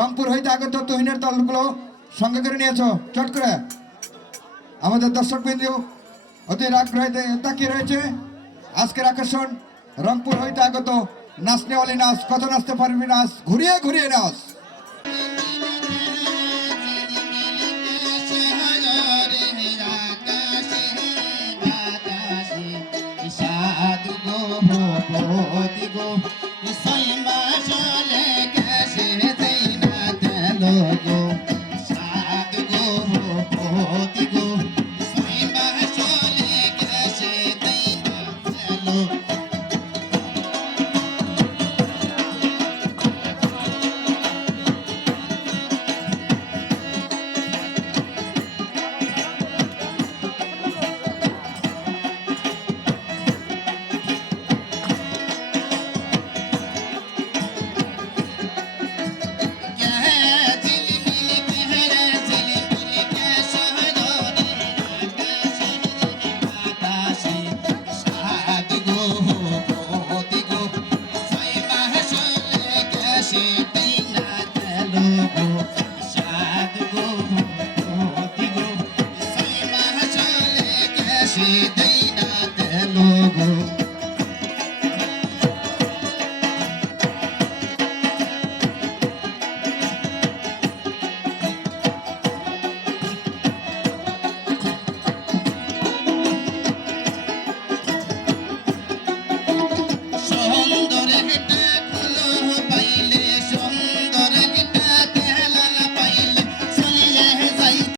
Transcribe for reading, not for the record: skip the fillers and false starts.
রংপুর হইতে আগত তুহিনের দলগুলো সঙ্গে করে নিয়েছ চট করে। আমাদের দর্শক বিন্দু অধীর আগ্রহে তাকিয়ে রয়েছে। আজকের আকর্ষণ রংপুর হইতে আগত নাচনেওয়ালি নাচ। কত নাচতে পারবি নাচ, ঘুরিয়ে ঘুরিয়ে নাচ। সাধু গো ভূপতি গো